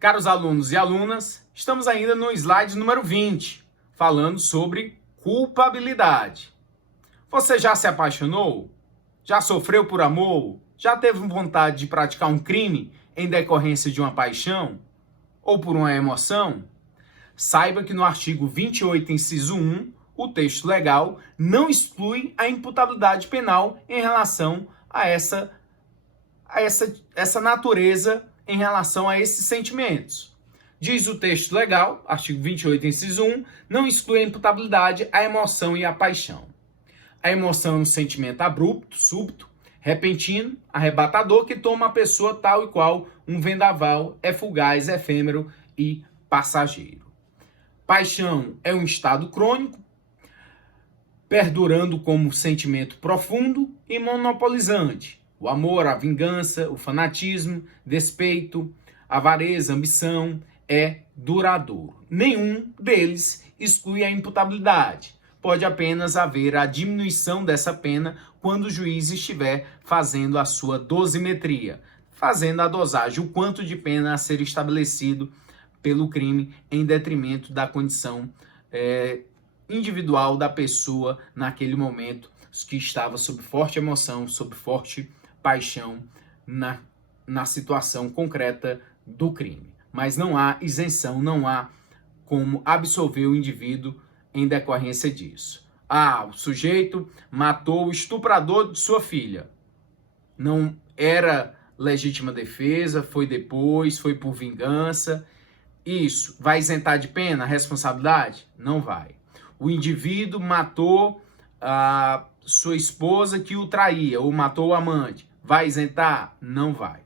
Caros alunos e alunas, estamos ainda no slide número 20, falando sobre culpabilidade. Você já se apaixonou? Já sofreu por amor? Já teve vontade de praticar um crime em decorrência de uma paixão? Ou por uma emoção? Saiba que no artigo 28, inciso 1, o texto legal não exclui a imputabilidade penal em relação a essa natureza, em relação a esses sentimentos. Diz o texto legal, artigo 28, inciso 1, não exclui a imputabilidade a emoção e a paixão. A emoção é um sentimento abrupto, súbito, repentino, arrebatador, que toma a pessoa tal e qual um vendaval, é fugaz, efêmero e passageiro. Paixão é um estado crônico, perdurando como sentimento profundo e monopolizante. O amor, a vingança, o fanatismo, despeito, avareza, ambição é duradouro. Nenhum deles exclui a imputabilidade. Pode apenas haver a diminuição dessa pena quando o juiz estiver fazendo a sua dosimetria, fazendo a dosagem, o quanto de pena a ser estabelecido pelo crime em detrimento da condição individual da pessoa naquele momento que estava sob forte emoção, sob forte paixão na situação concreta do crime. Mas não há isenção, não há como absolver o indivíduo em decorrência disso. O sujeito matou o estuprador de sua filha. Não era legítima defesa, foi depois, foi por vingança. Isso vai isentar de pena a responsabilidade? Não vai. O indivíduo matou a sua esposa que o traía, ou matou o amante. Vai isentar? Não vai.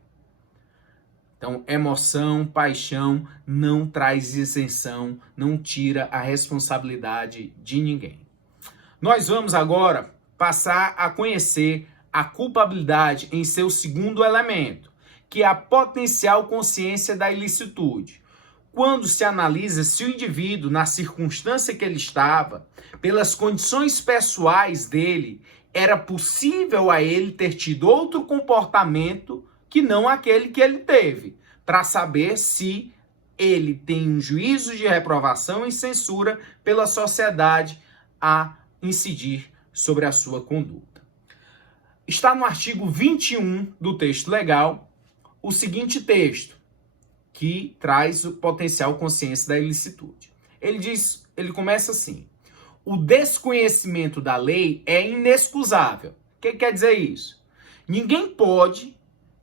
Então, emoção, paixão não traz isenção, não tira a responsabilidade de ninguém. Nós vamos agora passar a conhecer a culpabilidade em seu segundo elemento, que é a potencial consciência da ilicitude. Quando se analisa se o indivíduo, na circunstância que ele estava, pelas condições pessoais dele, era possível a ele ter tido outro comportamento que não aquele que ele teve, para saber se ele tem um juízo de reprovação e censura pela sociedade a incidir sobre a sua conduta. Está no artigo 21 do texto legal o seguinte texto, que traz o potencial consciência da ilicitude. Ele começa assim: o desconhecimento da lei é inexcusável. O que quer dizer isso? Ninguém pode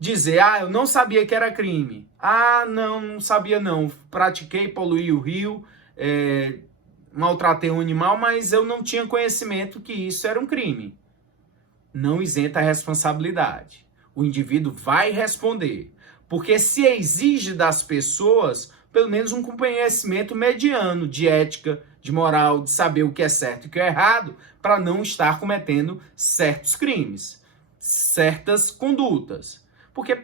dizer, eu não sabia que era crime. Não sabia não. Pratiquei, poluí o rio, maltratei um animal, mas eu não tinha conhecimento que isso era um crime. Não isenta a responsabilidade. O indivíduo vai responder. Porque se exige das pessoas pelo menos um conhecimento mediano de ética, de moral, de saber o que é certo e o que é errado, para não estar cometendo certos crimes, certas condutas. Porque,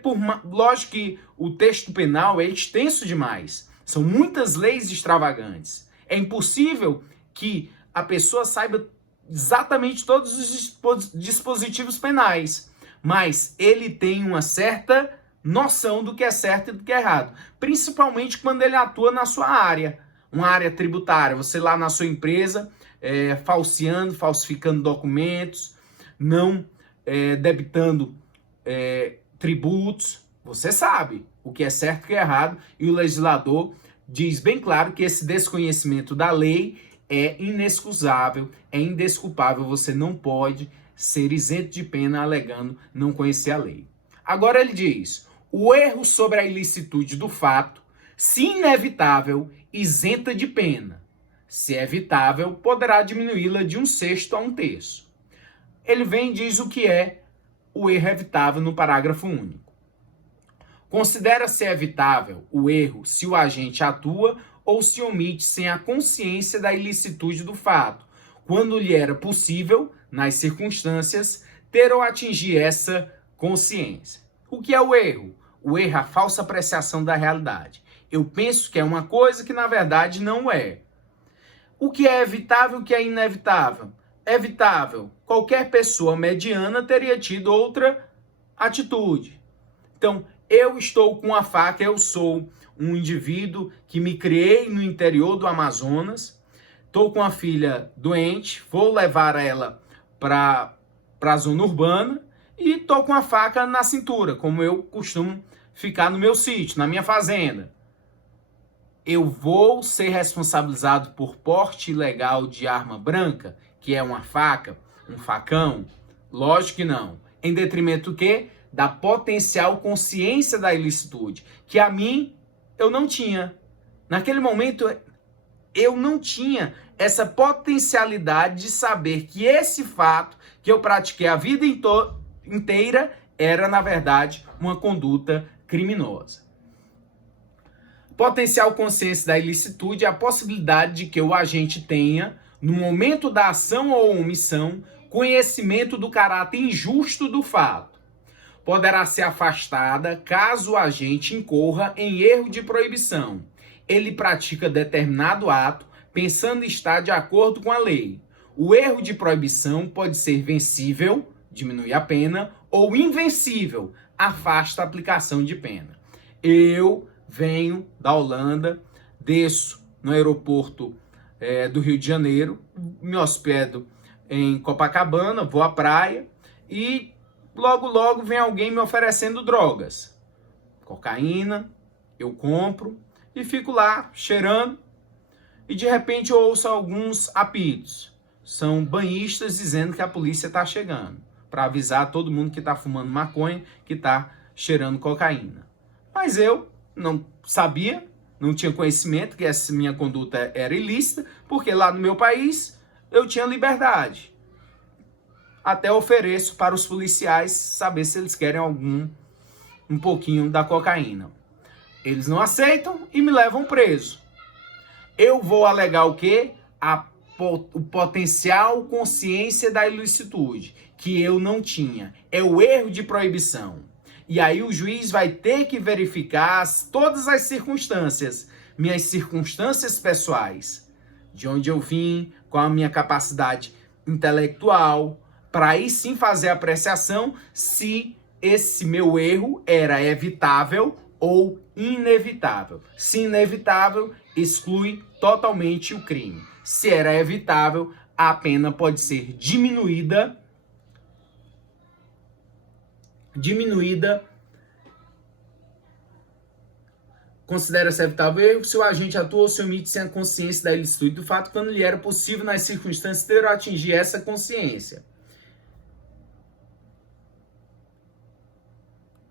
lógico que o texto penal é extenso demais. São muitas leis extravagantes. É impossível que a pessoa saiba exatamente todos os dispositivos penais. Mas ele tem uma certa noção do que é certo e do que é errado. Principalmente quando ele atua na sua área. Uma área tributária. Você lá na sua empresa, falsificando documentos, não debitando tributos. Você sabe o que é certo e o que é errado. E o legislador diz bem claro que esse desconhecimento da lei é inexcusável, é indesculpável. Você não pode ser isento de pena alegando não conhecer a lei. Agora ele diz: o erro sobre a ilicitude do fato, se inevitável, isenta de pena. Se evitável, poderá diminuí-la de 1/6 a 1/3. Ele vem e diz o que é o erro evitável no parágrafo único. Considera-se evitável o erro se o agente atua ou se omite sem a consciência da ilicitude do fato, quando lhe era possível, nas circunstâncias, ter ou atingir essa consciência. O que é o erro? O erro é a falsa apreciação da realidade. Eu penso que é uma coisa que na verdade não é. O que é evitável e o que é inevitável? Evitável. Qualquer pessoa mediana teria tido outra atitude. Então, Eu estou com a faca, eu sou um indivíduo que me criei no interior do Amazonas, estou com a filha doente, vou levar ela para a zona urbana e estou com a faca na cintura, como eu costumo ficar no meu sítio, na minha fazenda. Eu vou ser responsabilizado por porte ilegal de arma branca, que é uma faca, um facão? Lógico que não. Em detrimento do quê? Da potencial consciência da ilicitude, que a mim eu não tinha. Naquele momento eu não tinha essa potencialidade de saber que esse fato que eu pratiquei a vida inteira era, na verdade, uma conduta criminosa. Potencial consciência da ilicitude é a possibilidade de que o agente tenha, no momento da ação ou omissão, conhecimento do caráter injusto do fato. Poderá ser afastada caso o agente incorra em erro de proibição. Ele pratica determinado ato pensando estar de acordo com a lei. O erro de proibição pode ser vencível, diminui a pena, ou invencível, afasta a aplicação de pena. Eu venho da Holanda, desço no aeroporto do Rio de Janeiro, me hospedo em Copacabana, vou à praia e logo vem alguém me oferecendo drogas. Cocaína, eu compro e fico lá cheirando e de repente eu ouço alguns apitos. São banhistas dizendo que a polícia está chegando para avisar todo mundo que está fumando maconha, que está cheirando cocaína. Mas eu não sabia, não tinha conhecimento que essa minha conduta era ilícita, porque lá no meu país eu tinha liberdade. Até ofereço para os policiais saber se eles querem um pouquinho da cocaína. Eles não aceitam e me levam preso. Eu vou alegar o quê? O potencial consciência da ilicitude, que eu não tinha. É o erro de proibição. E aí o juiz vai ter que verificar todas as circunstâncias, minhas circunstâncias pessoais, de onde eu vim, qual a minha capacidade intelectual, para aí sim fazer a apreciação se esse meu erro era evitável ou inevitável. Se inevitável, exclui totalmente o crime. Se era evitável, a pena pode ser diminuída. Considera-se evitável erro se o agente atua ou se omite sem a consciência da ilicitude do fato quando lhe era possível nas circunstâncias ter ou atingir essa consciência.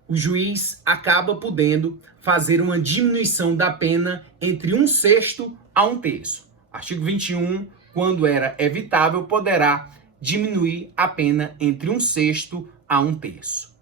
O juiz acaba podendo fazer uma diminuição da pena entre 1/6 a 1/3. Artigo 21, quando era evitável, poderá diminuir a pena entre 1/6 a 1/3.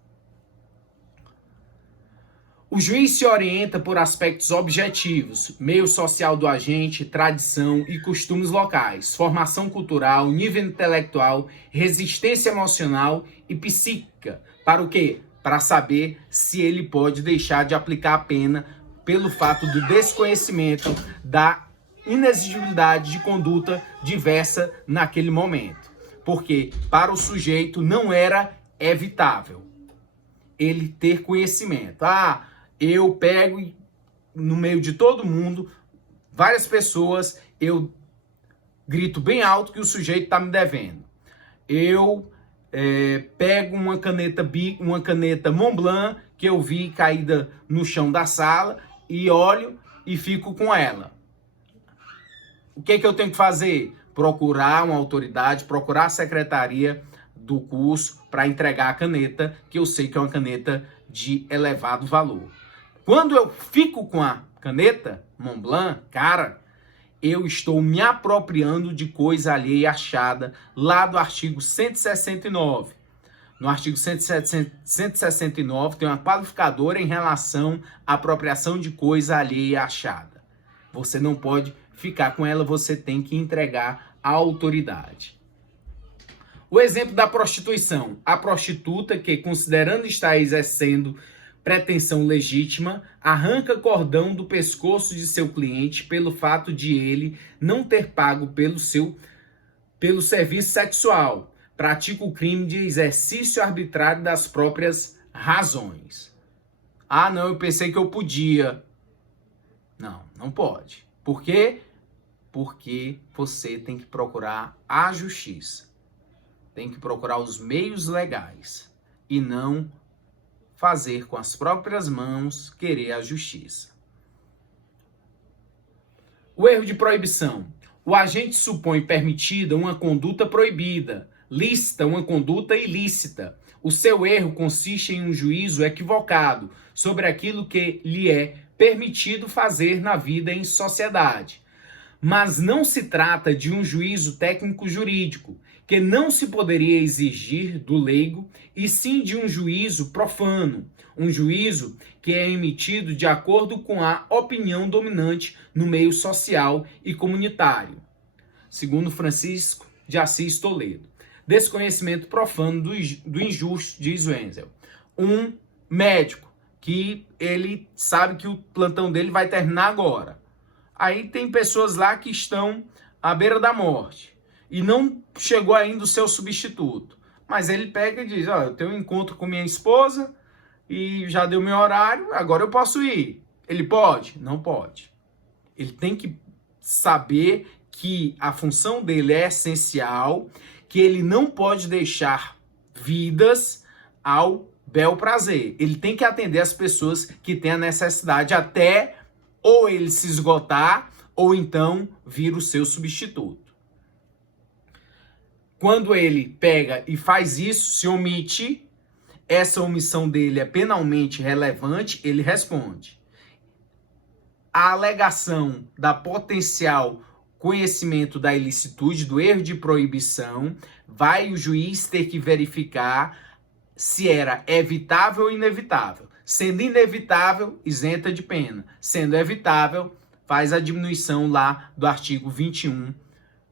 O juiz se orienta por aspectos objetivos, meio social do agente, tradição e costumes locais, formação cultural, nível intelectual, resistência emocional e psíquica. Para o quê? Para saber se ele pode deixar de aplicar a pena pelo fato do desconhecimento da inexigibilidade de conduta diversa naquele momento. Porque para o sujeito não era evitável ele ter conhecimento. Eu pego no meio de todo mundo, várias pessoas, eu grito bem alto que o sujeito está me devendo. Eu pego uma caneta Montblanc que eu vi caída no chão da sala e olho e fico com ela. O que eu tenho que fazer? Procurar uma autoridade, procurar a secretaria do curso para entregar a caneta, que eu sei que é uma caneta de elevado valor. Quando eu fico com a caneta Montblanc, cara, eu estou me apropriando de coisa alheia achada lá do artigo 169. No artigo 169 tem uma qualificadora em relação à apropriação de coisa alheia achada. Você não pode ficar com ela, você tem que entregar à autoridade. O exemplo da prostituição. A prostituta que, considerando estar exercendo pretensão legítima, arranca cordão do pescoço de seu cliente pelo fato de ele não ter pago pelo serviço sexual. Pratica o crime de exercício arbitrário das próprias razões. Ah, não, eu pensei que eu podia. Não, não pode. Por quê? Porque você tem que procurar a justiça. Tem que procurar os meios legais e não fazer com as próprias mãos querer a justiça. O erro de proibição. O agente supõe permitida uma conduta proibida, lícita uma conduta ilícita. O seu erro consiste em um juízo equivocado sobre aquilo que lhe é permitido fazer na vida em sociedade. Mas não se trata de um juízo técnico-jurídico, que não se poderia exigir do leigo, e sim de um juízo profano, um juízo que é emitido de acordo com a opinião dominante no meio social e comunitário. Segundo Francisco de Assis Toledo. Desconhecimento profano do injusto, diz Wenzel. Um médico que ele sabe que o plantão dele vai terminar agora. Aí tem pessoas lá que estão à beira da morte e não chegou ainda o seu substituto. Mas ele pega e diz, eu tenho um encontro com minha esposa e já deu meu horário, agora eu posso ir. Ele pode? Não pode. Ele tem que saber que a função dele é essencial, que ele não pode deixar vidas ao bel prazer. Ele tem que atender as pessoas que têm a necessidade até ou ele se esgotar, ou então vir o seu substituto. Quando ele pega e faz isso, se omite, essa omissão dele é penalmente relevante, ele responde. A alegação da potencial conhecimento da ilicitude, do erro de proibição, vai o juiz ter que verificar se era evitável ou inevitável. Sendo inevitável, isenta de pena. Sendo evitável, faz a diminuição lá do artigo 21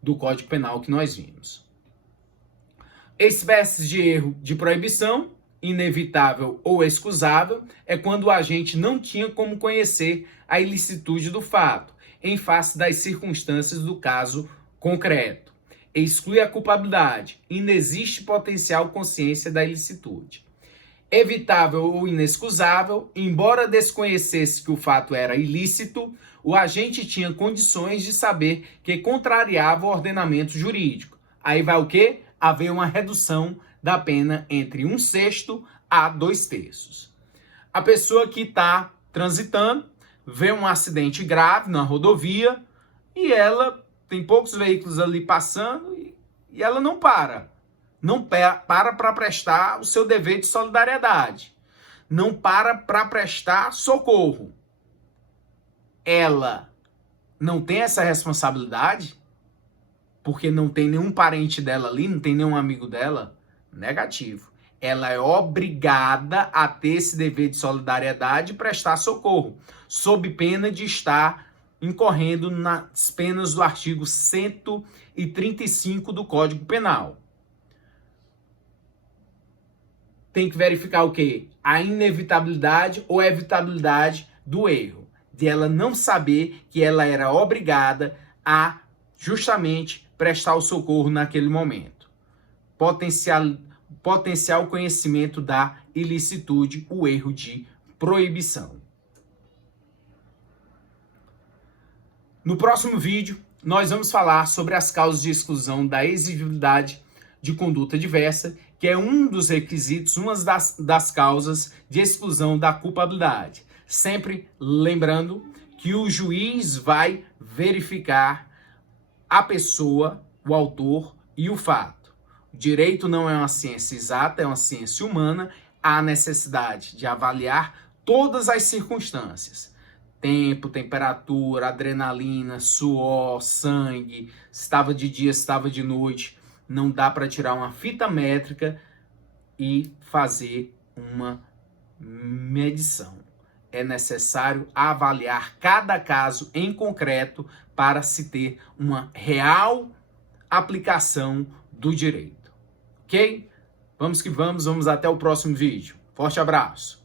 do Código Penal que nós vimos. Espécies de erro de proibição, inevitável ou excusável, é quando o agente não tinha como conhecer a ilicitude do fato, em face das circunstâncias do caso concreto. Exclui a culpabilidade, inexiste potencial consciência da ilicitude. Evitável ou inexcusável, embora desconhecesse que o fato era ilícito, o agente tinha condições de saber que contrariava o ordenamento jurídico. Aí vai o quê? Haver uma redução da pena entre 1/6 a 2/3. A pessoa que está transitando, vê um acidente grave na rodovia e ela tem poucos veículos ali passando e ela não para. Não para prestar o seu dever de solidariedade. Não para prestar socorro. Ela não tem essa responsabilidade? Porque não tem nenhum parente dela ali, não tem nenhum amigo dela? Negativo. Ela é obrigada a ter esse dever de solidariedade e prestar socorro, sob pena de estar incorrendo nas penas do artigo 135 do Código Penal. Tem que verificar o quê? A inevitabilidade ou evitabilidade do erro. De ela não saber que ela era obrigada a justamente prestar o socorro naquele momento. Potencial conhecimento da ilicitude, o erro de proibição. No próximo vídeo, nós vamos falar sobre as causas de exclusão da exigibilidade de conduta diversa, que é um dos requisitos, uma das causas de exclusão da culpabilidade. Sempre lembrando que o juiz vai verificar a pessoa, o autor e o fato. O direito não é uma ciência exata, é uma ciência humana. Há necessidade de avaliar todas as circunstâncias. Tempo, temperatura, adrenalina, suor, sangue, se estava de dia, se estava de noite. Não dá para tirar uma fita métrica e fazer uma medição. É necessário avaliar cada caso em concreto para se ter uma real aplicação do direito. Ok? Vamos que vamos até o próximo vídeo. Forte abraço!